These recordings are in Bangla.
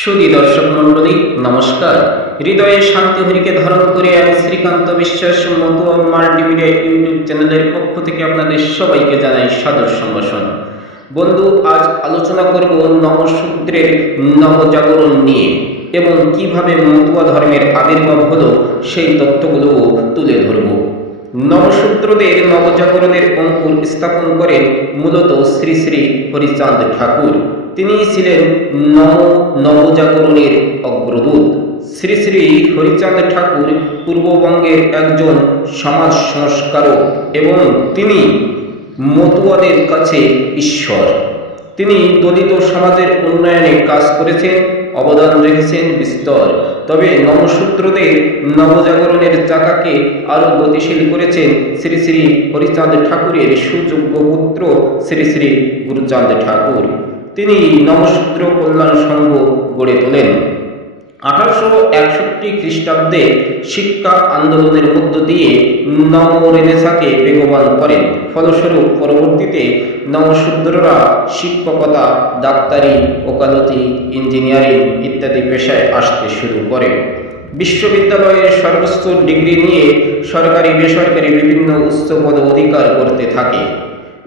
সুধী দর্শক মন্ডলী নমস্কার। হৃদয়ে শান্তি হরিকে ধারণ করে আমি শ্রীকান্ত বিশ্বাস মতুয়া মাল্টিমিডিয়া ইউটিউব চ্যানেলের পক্ষ থেকে আপনাদের সবাইকে জানাই সাদর সম্ভাষণ। বন্ধু, আজ আলোচনা করব নবসূত্রের নবজাগরণ নিয়ে এবং কিভাবে মতুয়া ধর্মের আবির্ভাব হলো সেই তথ্যগুলো তুলে ধরব। নবসূত্রদের নবজাগরণের অঙ্কুর স্থাপন করেন মূলত শ্রী শ্রী হরিচাঁদ ঠাকুর। তিনি ছিলেন নবজাগরণের অগ্রদূত। শ্রী শ্রী হরিচাঁদ ঠাকুর পূর্ববঙ্গের একজন সমাজ সংস্কারক এবং তিনি মতুয়াদের কাছে ঈশ্বর। তিনি দলিত সমাজের উন্নয়নে কাজ করেছেন, অবদান রেখেছেন বিস্তর। তবে নবসূত্রদের নবজাগরণের চাকাকে আরও গতিশীল করেছেন শ্রী শ্রী হরিচাঁদ ঠাকুরের সুযোগ্য পুত্র শ্রী শ্রী গুরুচাঁদ ঠাকুর। তিনি নবসূত্র কল্যাণ সংঘ গড়ে তোলেন। 1861 খ্রিস্টাব্দে শিক্ষা আন্দোলনের মধ্য দিয়ে নবরেনেসাঁকে বেগবান করেন। ফলস্বরূপ পরবর্তীতে নবশূদ্ররা শিক্ষকতা, ডাক্তারি, ওকালতি, ইঞ্জিনিয়ারিং ইত্যাদি পেশায় আসতে শুরু করে। বিশ্ববিদ্যালয়ের সর্বোচ্চ ডিগ্রি নিয়ে সরকারি বেসরকারি বিভিন্ন উচ্চ পদ অধিকার করতে থাকে।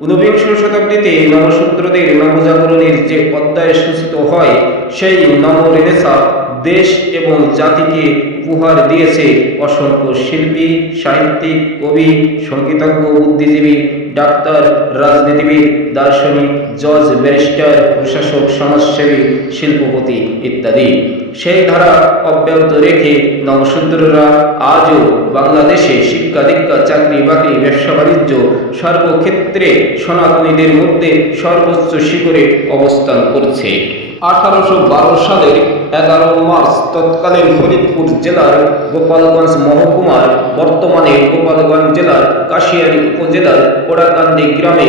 ঊনবিংশ শতাব্দীতে নবশূদ্রদের নবজাগরণের যে অধ্যায় সূচিত হয়, সেই নবরেনেসাঁ দেশ এবং জাতিকে উপহার দিয়েছে অসংখ্য শিল্পী, সাহিত্যিক, কবি, সঙ্গীতজ্ঞ, বুদ্ধিজীবী, ডাক্তার, রাজনীতিবিদ, দার্শনিক, জজ, ব্যারিস্টার, প্রশাসক, সমাজসেবী, শিল্পপতি ইত্যাদি। সেই ধারা অব্যাহত রেখে নবশূদ্ররা আজও বাংলাদেশে শিক্ষা দীক্ষা, চাকরি বাকরি, ব্যবসা বাণিজ্য সর্বক্ষেত্রে সনাতনীদের মধ্যে সর্বোচ্চ শিখরে অবস্থান করছে। 1812 সালের 11 মার্চ তৎকালীন ফরিদপুর জেলার গোপালগঞ্জ মহকুমার, বর্তমানে গোপালগঞ্জ জেলার কাশিয়ানী উপজেলার ওড়াকান্দি গ্রামে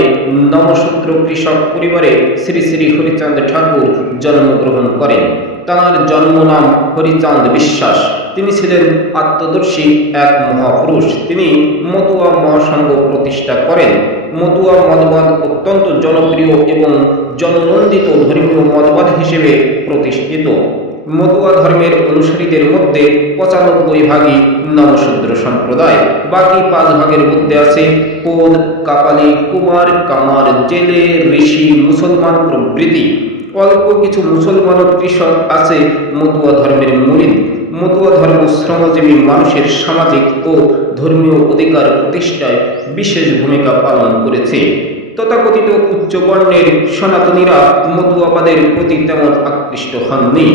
নবশূদ্র কৃষক পরিবারে শ্রী শ্রী হরিচাঁদ ঠাকুর জন্মগ্রহণ করেন। তাঁর জন্মনাম হরিচাঁদ বিশ্বাস। তিনি ছিলেন আত্মদর্শী এক মহাপুরুষ। তিনি মতুয়া মহাসংঘ প্রতিষ্ঠা করেন। মতুয়া মতবাদ অত্যন্ত জনপ্রিয় এবং জননন্দিত ধর্মীয় মতবাদ হিসেবে প্রতিষ্ঠিত। মতুয়া ধর্মের অনুসারীদের মধ্যে 95 ভাগই নবশূদ্র সম্প্রদায়। বাকি 5 ভাগের মধ্যে আছে কোদ, কাপালি, কুমার, কামার, জেলে, ঋষি, মুসলমান প্রভৃতি। অল্প কিছু মুসলমান কৃষক আছে মতুয়া ধর্মের মুরিদ। মতুয়া ধর্ম শ্রমজীবী মানুষের সামাজিক ও ধর্মীয় অধিকার প্রতিষ্ঠায় বিশেষ ভূমিকা পালন করেছে। তথাকথিত উচ্চবর্ণের সনাতনীরা মতুয়াবাদের প্রতি তেমন আকৃষ্ট হননি।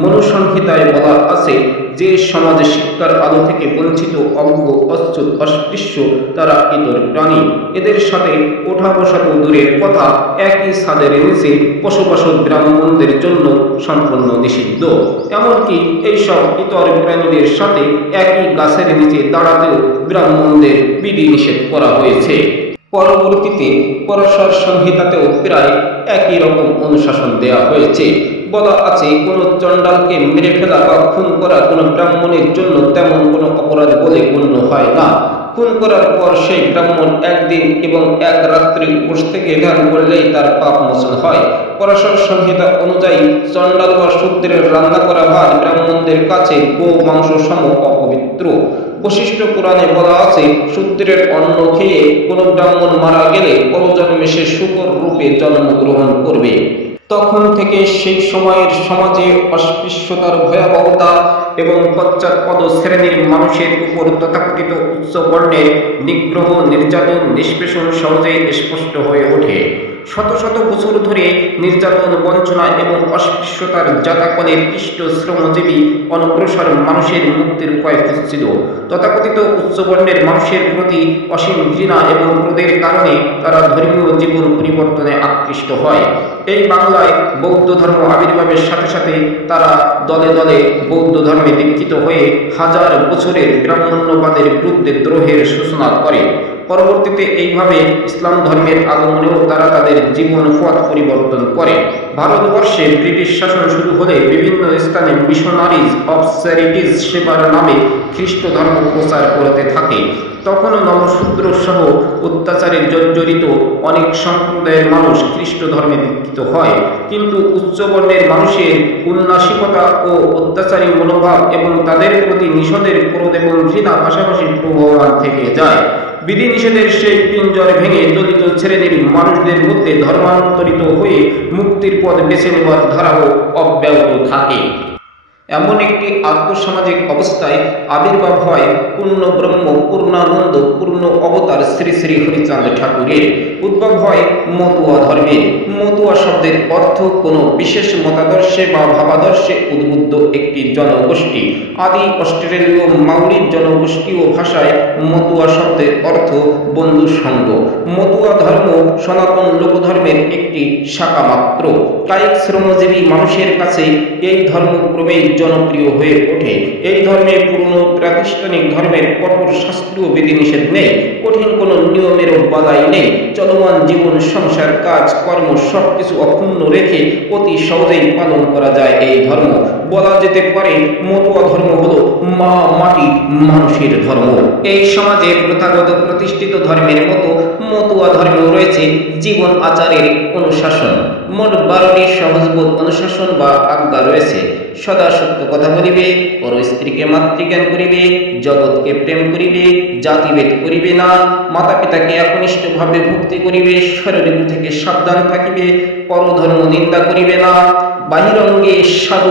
মনুসংহিতায় বলা আছে যে সমাজ শিক্ষার আলো থেকে বঞ্চিত, অজ্ঞ, অচ্যুত, অস্পৃশ্য তারা ইতর প্রাণী। এদের সাথে ওঠা বসা তো দূরের কথা, একই ছাদের নিচে বসবাস ব্রাহ্মণদের জন্য সম্পূর্ণ নিষিদ্ধ। এমনকি এইসব ইতর প্রাণীদের সাথে একই গাছের নিচে দাঁড়াতেও ব্রাহ্মণদের বিধি নিষেধ করা হয়েছে। পরবর্তীতে পরাশর সংহিতাতেও প্রায় একই রকম অনুশাসন দেওয়া হয়েছে। বলা আছে, কোনো চণ্ডালকে মেরে ফেলা বা খুন করা কোনো ব্রাহ্মণের জন্য তেমন কোনো অপরাধ বলে গণ্য হয় না। খুন করার পর সেই ব্রাহ্মণ একদিন এবং এক রাত্রি উপোস থেকে ধ্যান করলেই তার পাপ মোচন হয়। পরাশর সংহিতা অনুযায়ী চণ্ডাল বা শূদ্রের রান্না করা ভাত ব্রাহ্মণদের কাছে গো মাংস সম অপবিত্র। বশিষ্ঠ পুরাণে বলা আছে, শূদ্রের অন্ন খেয়ে কোনো ব্রাহ্মণ মারা গেলে পরজন্মে সে শূকর রূপে জন্মগ্রহণ করবে। তখন থেকে সেই সময়ের সমাজে অস্পৃশ্যতার ভয়াবহতা এবং পশ্চাৎপদ শ্রেণীর মানুষের উপর তথাকথিত উচ্চ বর্ণের নিগ্রহ, নির্যাতন, নিষ্পেষণ সহজে স্পষ্ট হয়ে ওঠে। শত শত বছর ধরে নির্যাতন, বঞ্চনা এবং অস্পৃশ্যতার জাতাকলে পিষ্ট শ্রমজীবী অনগ্রসর মানুষের মুক্তির উপায় খুঁজছিল। তথাকথিত উচ্চবর্ণের মানুষের প্রতি অসীম ঘৃণা এবং ক্রোধের কারণে তারা ধর্মীয় জীবন পরিবর্তনে আকৃষ্ট হয়। এই বাংলায় বৌদ্ধ ধর্ম আবির্ভাবের সাথে সাথে তারা দলে দলে বৌদ্ধ ধর্মে দীক্ষিত হয়ে হাজার বছরের ব্রাহ্মণ্যবাদের বিরুদ্ধে দ্রোহের সূচনা করে। পরবর্তীতে এইভাবে ইসলাম ধর্মের আগমনেও তারা তাদের জীবন পথ পরিবর্তন করে। ভারতবর্ষে ব্রিটিশ শাসন শুরু হলে বিভিন্ন স্থানে মিশনারিজ অফ চ্যারিটিজ সেবার নামে খ্রিস্ট ধর্ম প্রচার করতে থাকে। তখনও নমশূদ্র সহ অত্যাচারে জর্জরিত অনেক সম্প্রদায়ের মানুষ খ্রিস্ট ধর্মে দীক্ষিত হয়, কিন্তু উচ্চবর্ণের মানুষের উন্নাসিকতা ও অত্যাচারী মনোভাব এবং তাদের প্রতি নিষেধের ক্রোধ এবং ঘৃণা পাশাপাশি প্রবহমান থেকে যায়। বিধিনিষেধের সেই পিঞ্জর ভেঙে দলিত শ্রেণীর মানুষদের মধ্যে ধর্মান্তরিত হয়ে মুক্তির পথ বেছে নেওয়ার ধারাও অব্যাহত থাকে। এমন একটি আত্মসামাজিক অবস্থায় আবির্ভাব হয় পূর্ণ ব্রহ্ম, পূর্ণানন্দ, পূর্ণ অবতার শ্রী শ্রী হরিচাঁদ ঠাকুরের। উদ্ভব হয় মতুয়া ধর্মের। মতুয়া শব্দের অর্থ কোনো বিশেষ মতাদর্শে বা ভাবাদর্শে উদ্বুদ্ধ একটি জনগোষ্ঠী। আদি অস্ট্রেলীয় মাউরি জনগোষ্ঠীয় ভাষায় মতুয়া শব্দের অর্থ বন্ধু সঙ্গ। মতুয়া ধর্ম সনাতন লোকধর্মের একটি শাখা মাত্র। কায়িক শ্রমজীবী মানুষের কাছে এই ধর্ম ক্রমেই জনপ্রিয় হয়ে ওঠে। এই ধর্মে পুরনো প্রাতিষ্ঠানিক ধর্মের কঠোর শাস্ত্রীয় বিধিনিষেধ নেই, কঠিন কোনো নিয়মেরও বালাই নেই। চলমান জীবন, সংসার, কাজ কর্ম সবকিছু অক্ষুণ্ণ রেখে অতি সহজেই পালন করা যায় এই ধর্ম। বলা যেতে পারে মতুয়া ধর্ম হলো মা মাটি মানুষের ধর্ম। এই সমাজে প্রথাগত প্রতিষ্ঠিত ধর্মের মতো মতুয়া ধর্মেও রয়েছে জীবন আচারের অনুশাসন। মোট 12টি সহজবোধ অনুশাসন বা আজ্ঞা রয়েছে। সদা সত্য কথা বলিবে, পর স্ত্রীকে মাতৃজ্ঞান করিবে, জগৎকে প্রেম করিবে, জাতিভেদ করিবে না, মাতা পিতাকে একনিষ্ঠভাবে ভক্তি করিবে, শরীর থেকে সাবধান থাকিবে, পরধর্ম নিন্দা করিবে না, বাহিরঙ্গে সাধু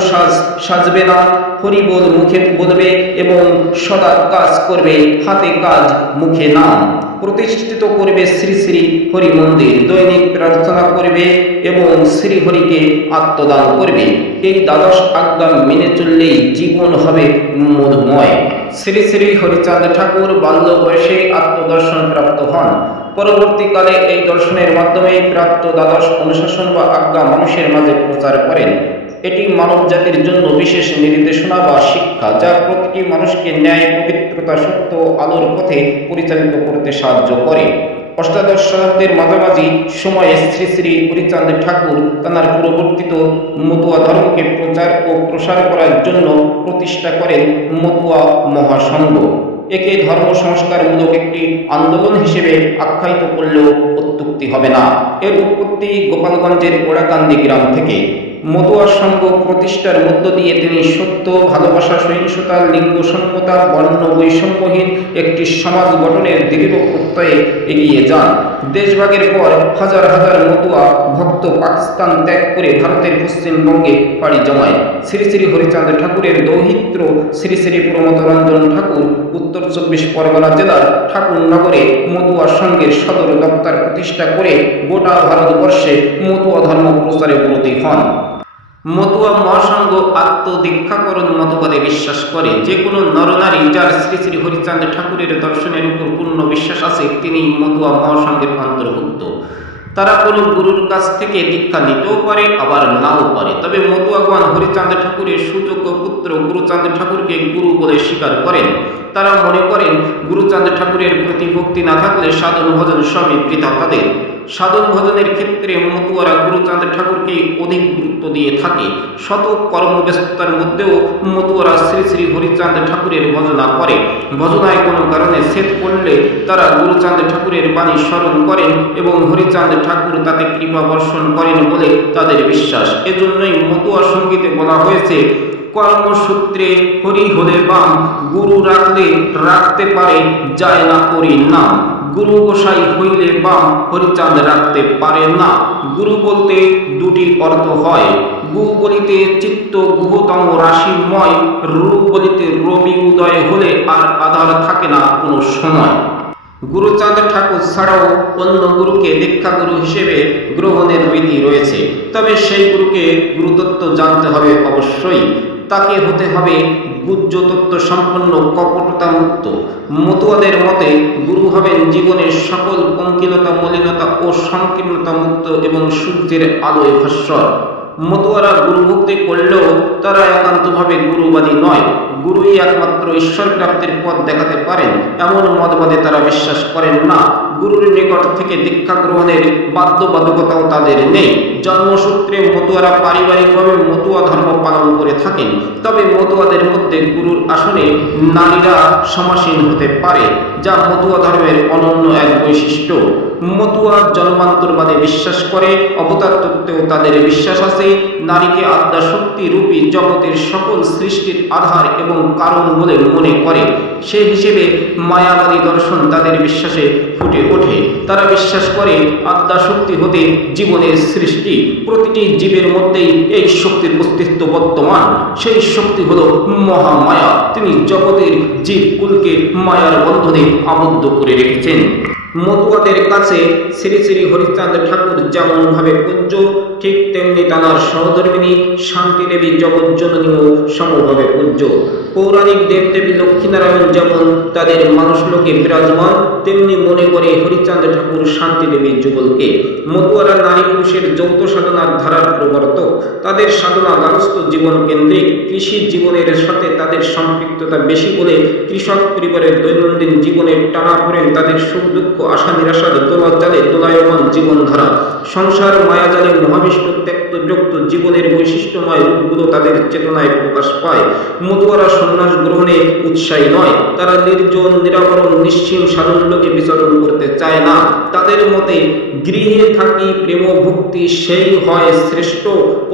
সাজবে না, হরিবোল মুখে বলবে এবং সদা কাজ করবে, হাতে কাজ মুখে নাম। প্রতিষ্ঠিত করবে শ্রী শ্রী হরি মন্দির, দৈনিক প্রার্থনা করবে এবং শ্রীহরিকে আত্মদান করবে। এই দ্বাদশ আজ্ঞা মেনে চললেই জীবন হবে মধুময়। শ্রী শ্রী হরিচাঁদ ঠাকুর বাল্য বয়সে আত্মদর্শন প্রাপ্ত হন। পরবর্তীকালে এই দর্শনের মাধ্যমে প্রাপ্ত দ্বাদশ অনুশাসন বা আজ্ঞা মানুষের মাঝে প্রচার করেন। এটি মানব জাতির জন্য বিশেষ নির্দেশনা বা শিক্ষা, যা প্রতিটি মানুষকে ন্যায়, পবিত্রতা, সত্য, আলোর পথে পরিচালিত করতে সাহায্য করে। অষ্টাদশ শতাব্দীর মাঝামাঝি সময়ে শ্রী শ্রী হরিচাঁদ ঠাকুর তাঁর পরিবর্তিত মতুয়া ধর্মকে প্রচার ও প্রসার করার জন্য প্রতিষ্ঠা করেন মতুয়া মহাসংঘ। একে ধর্ম সংস্কারমূলক একটি আন্দোলন হিসেবে আখ্যায়িত করলেও অত্যুক্তি হবে না। এর উৎপত্তি গোপালগঞ্জের ওড়াকান্দি গ্রাম থেকে। মতুয়া সংঘ প্রতিষ্ঠার মধ্য দিয়ে তিনি সত্য, ভালোবাসা, সহিংসতা, লিঙ্গ সমতা, বর্ণ বৈষম্যহীন একটি সমাজ গঠনের দৃঢ় প্রত্যয়ে এগিয়ে যান। দেশভাগের পর হাজার হাজার মতুয়া ভক্ত পাকিস্তান ত্যাগ করে ভারতের পশ্চিমবঙ্গে পাড়ি জমায়। শ্রী শ্রী হরিচাঁদ ঠাকুরের দৌহিত্র শ্রী শ্রী প্রমথ রঞ্জন ঠাকুর উত্তর 24 পরগনা জেলার ঠাকুরনগরে মতুয়া সংঘের সদর দপ্তর প্রতিষ্ঠা করে গোটা ভারতবর্ষে মতুয়া ধর্ম প্রচারে ব্রতী হন। মতুয়া মহাসংঘ আত্মদীক্ষাকরণ মতবাদে বিশ্বাস করে। যে কোনো নরনারী যার শ্রী শ্রী হরিচাঁদ ঠাকুরের দর্শনের উপর পূর্ণ বিশ্বাস আছে, তিনি মতুয়া মহাসংঘের অন্তর্ভুক্ত। তারা কোনো গুরুর কাছ থেকে দীক্ষা নিতেও পারে, আবার নাও পারে। তবে মতুয়াগণ হরিচাঁদ ঠাকুরের সুযোগ্য পুত্র গুরুচাঁদ ঠাকুরকে গুরু বলে স্বীকার করেন। তারা মনে করেন গুরুচাঁদ ঠাকুরের প্রতি ভক্তি না থাকলে সাধন ভজন সবই বৃথা তাদের। সাধন ভজনের ক্ষেত্রে মতুয়ারা গুরুচাঁদ ঠাকুরকে অধিক গুরুত্ব দিয়ে থাকে। শত কর্মব্যস্ততার মধ্যেও মতুয়ারা শ্রী শ্রী হরিচাঁদ ঠাকুরের ভজনা করে। ভজনায় কোনো কারণে ছেদ পড়লে তারা গুরুচাঁদ ঠাকুরের বাণী স্মরণ করেন এবং হরিচাঁদ ঠাকুর তাতে কৃপা বর্ষণ করেন বলে তাদের বিশ্বাস। এজন্যই মতুয়া সঙ্গীতে বলা হয়েছে, কর্মসূত্রে হরি হলে বাম, গুরু রাখলে রাখতে পারে, যায় না করি নাম। গুরু গোসাই হইলে বাম, হরিচাঁদ রাখতে পারে না। গুরু বলতে দুটি অর্থ হয়। গু বলিতে চিত্ত গুহতম রাশিময়, রূপ বলিতে রবি উদয় হলে আর আধার থাকে না কোনো সময়। গুরুচাঁদ ঠাকুর ছাড়াও অন্য গুরুকে দীক্ষাগুরু হিসেবে গ্রহণের বিধি রয়েছে। তবে সেই গুরুকে গুরুতত্ত্ব জানতে হবে অবশ্যই। তাকে হতে হবে গুহ্য তত্ত্ব সম্পন্ন, কপটতা মুক্ত। মতুয়াদের মতে গুরু হবেন জীবনের সকল পঙ্কিলতা, মলিনতা ও সংকীর্ণতা মুক্ত এবং সূর্যের আলোয় ভাস্বর। মতুয়ারা গুরু ভক্তি করলেও তারা একান্তভাবে গুরুবাদী নয়। গুরুই একমাত্র ঈশ্বর প্রাপ্তির পথ দেখাতে পারেন, এমন মতবাদে তারা বিশ্বাস করেন না। গুরুর নিকট থেকে দীক্ষা গ্রহণের বাধ্যবাধকতাও তাদের নেই। জন্মসূত্রে মতুয়ারা পারিবারিকভাবে মতুয়া ধর্ম পালন করে থাকেন। তবে মতুয়াদের মধ্যে গুরুর আসনে নারীরা সমাসীন হতে পারে, যা মতুয়া ধর্মের অনন্য এক বৈশিষ্ট্য। মতুয়া জন্মান্তরবাদে বিশ্বাস করে, অবতার তত্ত্বেও তাদের বিশ্বাস আছে। নারীকে আদ্যা শক্তি রূপী জগতের সকল সৃষ্টির আধার এবং কারণ বলে মনে করে। সে হিসেবে মায়াবাদী দর্শন তাদের বিশ্বাসে ফুটে ওঠে। তারা বিশ্বাস করে আদ্যা শক্তি হতে জীবনের সৃষ্টি। প্রতিটি জীবের মধ্যেই এই শক্তির অস্তিত্ব বর্তমান। সেই শক্তি হলো মহামায়া। তিনি জগতের জীবকুলকে মায়ার বন্ধনে আবদ্ধ করে রেখেছেন। মতুয়াদের কাছে শ্রী শ্রী হরিচাঁদ ঠাকুর যেমন ভাবে পূজ্য, ঠিক তেমনি তাঁর সহধর্মিণী শান্তি দেবী জগজ্জননীও সমভাবে পূজ্য। পৌরাণিক দেবদেবী লক্ষ্মীনারায়ণ যেমন তাদের মানুষলোকে বিরাজমান, তেমনি মনে করে হরিচাঁদ ঠাকুর শান্তি দেবী যুগলকে। মতুয়ারা নারী পুরুষের যৌথ সাধনার ধারার প্রবর্তক। তাদের সাধনা গার্হস্থ্য জীবন কেন্দ্রিক। কৃষি জীবনের সাথে তাদের সম্পৃক্ততা বেশি বলে কৃষক পরিবারের দৈনন্দিন জীবনের টানাপোড়েন তাদের সুখ দুঃখ আশা নিরাশার দোলাজালে দোলায়মান জীবনধারা। সংসার মায়াজালে মহাবিষ্ট ত্যক্ত বিরক্ত জীবনের বৈশিষ্ট্যময় রূপগুলো তাদের চেতনায় প্রকাশ পায়। মতুয়ারা সন্ন্যাস গ্রহণে উৎসাহী নয়। তারা নির্জন নিরাবরণ নিশ্চিম সারল্যকে বিচরণ করতে চায় না। তাদের মতে গৃহে থাকি প্রেম ভক্তি সেই হয় শ্রেষ্ঠ,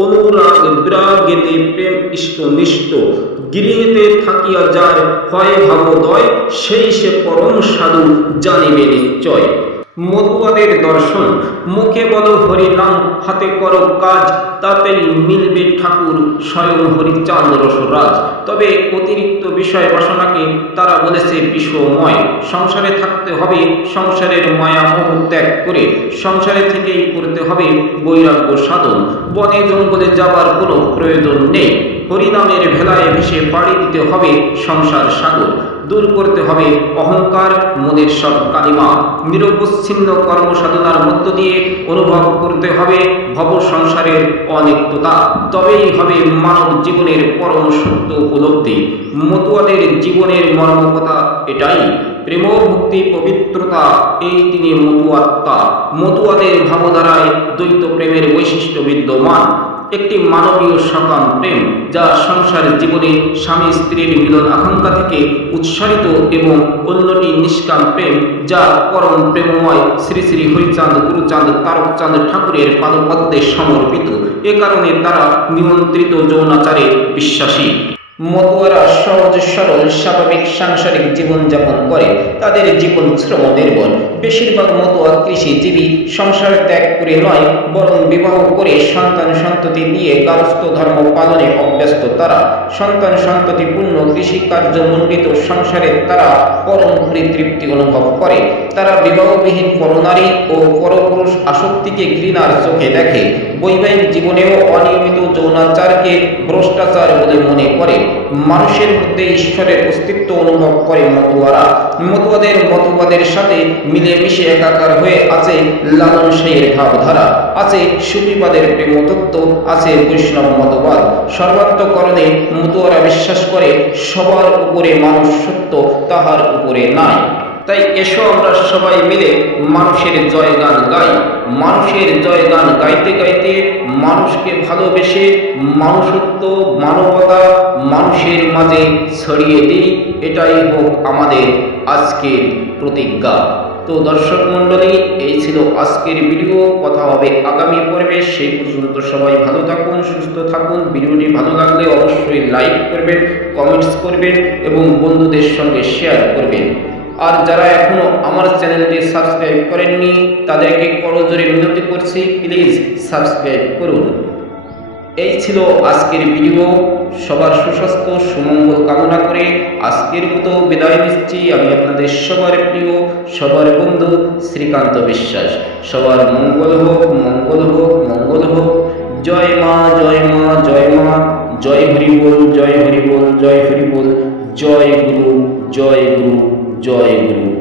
অনুরাগ বিরাগেতে প্রেম ইষ্টনিষ্ঠ। গৃহেতে থাকিয়া যার হয় ভাবোদয়, সেই সে পরম সাধু জানিবে নিশ্চয়। মতুয়াদের দর্শন, মুখে বলো হরি নাম, হাতে করো কাজ, তাতেই মিলবে ত্যাকুর স্বয়ং হরিচাঁদ রসরাজ। তবে অতিরিক্ত বিষয় বাসনাকে তারা বলেছে বিষময়। সংসারে থাকতে হবে সংসারের মায়া মোহ ত্যাগ করে। সংসারে থেকেই করতে হবে বৈরাগ্য সাধন। বনে জঙ্গলে যাবার কোনো প্রয়োজন নেই। হরিনামের ভেলায় ভেসে পাড়ি দিতে হবে সংসার সাগর। দূর করতে হবে অহংকার, মনের সব কালিমা। নিরবচ্ছিন্ন কর্মসাধনার মধ্য দিয়ে অনুভব করতে হবে ভব সংসারের অনিত্যতা। তবেই হবে মানব জীবনের পরম সত্য উপলব্ধি। মতুয়াদের জীবনের মর্মকথা এটাই। প্রেম ভক্তি পবিত্রতা, এই তিনি মতুয়াত্মা। মতুয়াদের ভাবধারায় দ্বৈত প্রেমের বৈশিষ্ট্য বিদ্যমান। একটি মানবীয় সকাম প্রেম, যা সংসার জীবনে স্বামী স্ত্রীর মিলন আকাঙ্ক্ষা থেকে উৎসারিত, এবং অন্যটি নিষ্কাম প্রেম, যা পরম প্রেমময় শ্রী শ্রী হরিচাঁদ গুরুচাঁদ তারকচাঁদ ঠাকুরের পাদপদ্মে সমর্পিত। এ কারণে তারা নিমন্ত্রিত যৌনাচারে বিশ্বাসী। মতুয়ারা সহজ সরল স্বাভাবিক সাংসারিক জীবনযাপন করে। তাদের জীবন শ্রম নির্ভর। বেশিরভাগ মতুয়া কৃষিজীবী। সংসার ত্যাগ করে নয়, বরং বিবাহ করে সন্তান সন্ততি নিয়ে গার্হস্থ্য ধর্ম পালনে অভ্যস্ত তারা। সন্তান সন্ততি পূর্ণ কৃষিকার্য মণ্ডিত সংসারে তারা পরম পরিতৃপ্তি অনুভব করে। তারা বিবাহবিহীন পরনারী ও পরপুরুষ আসক্তিকে ঘৃণার চোখে দেখে। বৈবাহিক জীবনেও অনিয়মিত যৌনাচারকে ভ্রষ্টাচার বলে মনে করে। মানুষের মধ্যে ঈশ্বরের অস্তিত্ব অনুভব করে মতুয়ারা। মতুয়াদের মতবাদের সাথে মিলেমিশে একাকার হয়ে আছে লালন শাহীর ভাবধারা, আছে সুফিবাদের প্রেমতত্ত্ব, আছে বৈষ্ণব মতবাদ। সর্বাত্মকরণে মতুয়ারা বিশ্বাস করে সবার উপরে মানুষ সত্য, তাহার উপরে নাই। তাই এসো আমরা সবাই মিলে মানুষের জয়গান গাই। মানুষের জয়গান গাইতে গাইতে মানুষকে ভালোবেসে মানুষত্ব মানবতা মানুষের মাঝে ছড়িয়ে দিই। এটাই হোক আমাদের আজকের প্রতিজ্ঞা। তো দর্শক মণ্ডলী, এই ছিল আজকের ভিডিও। কথা হবে আগামী পর্বে। সেই পর্যন্ত সবাই ভালো থাকুন, সুস্থ থাকুন। ভিডিওটি ভালো লাগলে অবশ্যই লাইক করবেন, কমেন্টস করবেন এবং বন্ধুদের সঙ্গে শেয়ার করবেন। আর যারা এখনো আমার চ্যানেলটি সাবস্ক্রাইব করেননি, তাদেরকে করজোরে বিনতি করছি, প্লিজ সাবস্ক্রাইব করুন। এই ছিল আজকের ভিডিও। সবার সুস্বাস্থ্য সুমঙ্গল কামনা করে আজকের মতো বিদায় নিচ্ছি। আমি আপনাদের সবার প্রিয়, সবার বন্ধু শ্রীকান্ত বিশ্বাস। সবার মঙ্গল হোক, মঙ্গল হোক, মঙ্গল হোক। জয় মা, জয় মা, জয় মা। জয় হরি বল, জয় হরি বল, জয় হরি বল। জয় গুরু, জয় গুরু, জয় গুরু।